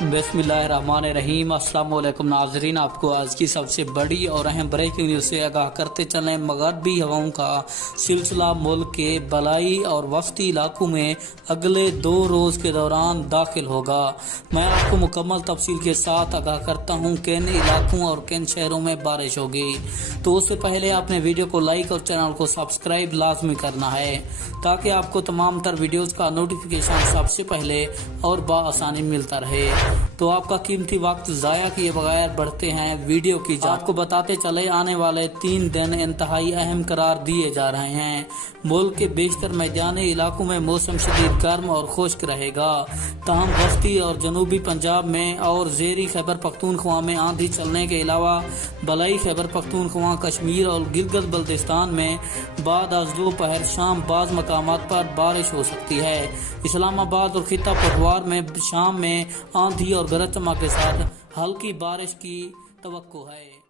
बिस्मिल्लाहिर्रहमानिर्रहीम। अस्सलाम वालेकुम नाजरीन, आपको आज की सबसे बड़ी और अहम ब्रेकिंग न्यूज़ से आगाह करते चलें। मगरबी हवाओं का सिलसिला मुल्क के बलाई और वस्ती इलाकों में अगले 2 रोज़ के दौरान दाखिल होगा। मैं आपको मुकम्मल तफसील के साथ आगाह करता हूँ किन इलाकों और किन शहरों में बारिश होगी। तो उससे पहले आपने वीडियो को लाइक और चैनल को सब्सक्राइब लाजमी करना है ताकि आपको तमाम तर वीडियोज़ का नोटिफिकेशन सबसे पहले और बाआसानी मिलता रहे। तो आपका कीमती वक्त ज़ाया किए बगैर बढ़ते हैं वीडियो की जांच। आपको बताते चले आने वाले 3 दिन इंतहाई अहम करार दिए जा रहे हैं। मुल्क के बेशतर मैदानी इलाकों में मौसम शदीद गर्म और खुश्क रहेगा। तमाम वस्ती और जनूबी पंजाब में और ज़ेरी खैबर पख्तूनख्वा में आंधी चलने के अलावा बलाई खैबर पख्तूनख्वा, कश्मीर और गिलगित बल्तिस्तान में बाद आज दोपहर शाम बाज़ मकामात पर बारिश हो सकती है। इस्लामाबाद और खिता पटवार में शाम में आंधी और गरज चमक के साथ हल्की बारिश की तवक्को है।